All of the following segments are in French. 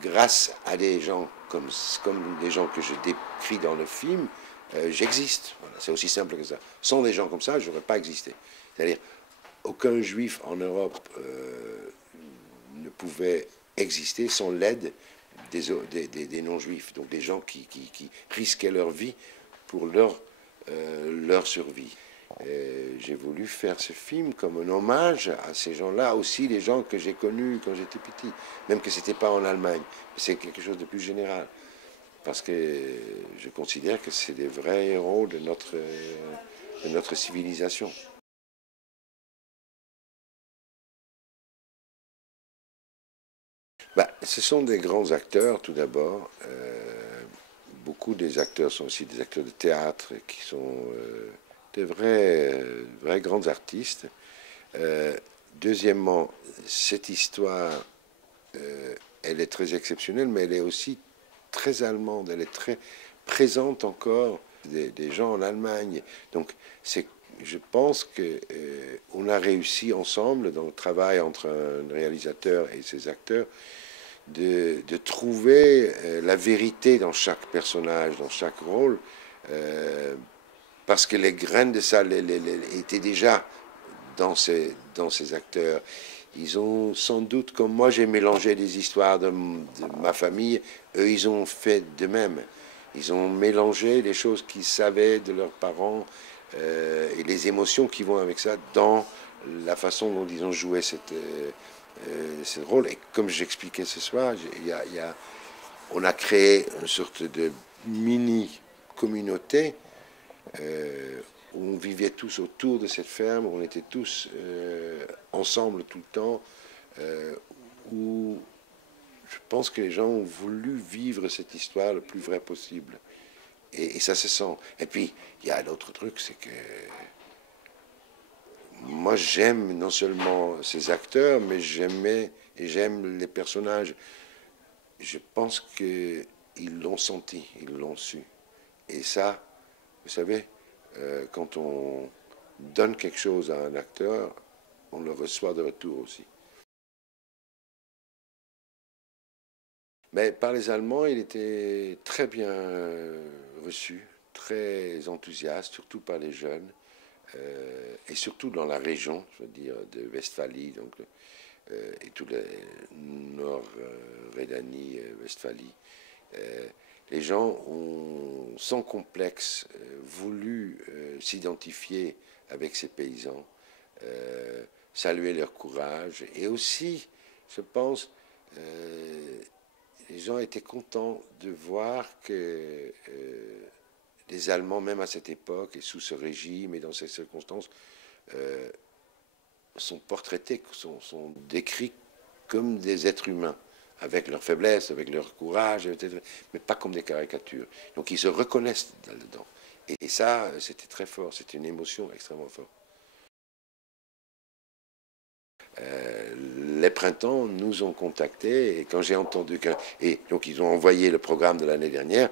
grâce à des gens comme les gens que je décris dans le film, j'existe. Voilà, c'est aussi simple que ça. Sans des gens comme ça, je n'aurais pas existé. C'est-à-dire, aucun juif en Europe ne pouvait exister sans l'aide des non-juifs, donc des gens qui risquaient leur vie pour leur survie. J'ai voulu faire ce film comme un hommage à ces gens-là, aussi les gens que j'ai connus quand j'étais petit, même que ce n'était pas en Allemagne, c'est quelque chose de plus général, parce que je considère que c'est des vrais héros de notre civilisation. Bah, ce sont des grands acteurs, tout d'abord. Beaucoup des acteurs sont aussi des acteurs de théâtre qui sont des vrais grands artistes. Deuxièmement, cette histoire, elle est très exceptionnelle, mais elle est aussi très allemande. Elle est très présente encore des gens en Allemagne. Donc, je pense qu'on a réussi ensemble, dans le travail entre un réalisateur et ses acteurs, de trouver la vérité dans chaque personnage, dans chaque rôle, parce que les graines de ça étaient déjà dans ces acteurs. Ils ont sans doute, comme moi j'ai mélangé des histoires de ma famille, eux ils ont fait de même. Ils ont mélangé les choses qu'ils savaient de leurs parents et les émotions qui vont avec ça dans la façon dont ils ont joué ce rôle. Et comme j'expliquais ce soir, on a créé une sorte de mini-communauté où on vivait tous autour de cette ferme, où on était tous ensemble tout le temps, où je pense que les gens ont voulu vivre cette histoire le plus vrai possible. Et ça se sent. Et puis, il y a l'autre truc, c'est que moi j'aime non seulement ces acteurs, mais j'aime les personnages. Je pense qu'ils l'ont senti, ils l'ont su. Et ça, vous savez, quand on donne quelque chose à un acteur, on le reçoit de retour aussi. Mais par les Allemands, il était très bien reçu, très enthousiaste, surtout par les jeunes, et surtout dans la région, je veux dire, de Westphalie, donc, et tout le nord Rhénanie, Westphalie. Les gens ont, sans complexe, voulu s'identifier avec ces paysans, saluer leur courage, et aussi, je pense, les gens étaient contents de voir que les Allemands, même à cette époque, et sous ce régime et dans ces circonstances, sont portraités, sont décrits comme des êtres humains, avec leurs faiblesses, avec leur courage, etc., mais pas comme des caricatures. Donc ils se reconnaissent là-dedans. Et ça, c'était très fort, c'était une émotion extrêmement forte. Les printemps nous ont contactés et quand j'ai entendu et donc ils ont envoyé le programme de l'année dernière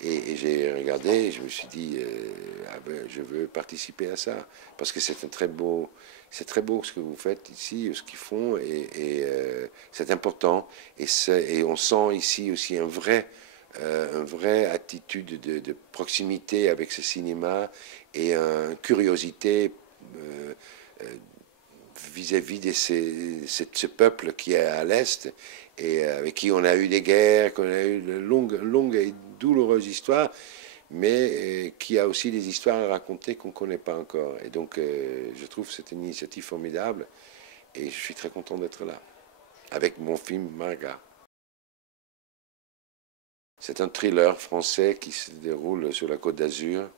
et j'ai regardé et je me suis dit ah ben, je veux participer à ça parce que c'est c'est très beau ce que vous faites ici, ce qu'ils font c'est important et on sent ici aussi une vraie attitude de proximité avec ce cinéma et une curiosité vis-à-vis de ce peuple qui est à l'Est et avec qui on a eu des guerres, qu'on a eu une longue et douloureuse histoire, mais qui a aussi des histoires à raconter qu'on ne connaît pas encore. Et donc, je trouve cette initiative formidable et je suis très content d'être là, avec mon film Marga. C'est un thriller français qui se déroule sur la Côte d'Azur,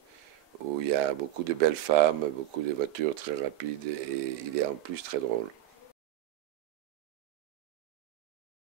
où il y a beaucoup de belles femmes, beaucoup de voitures très rapides, et il est en plus très drôle.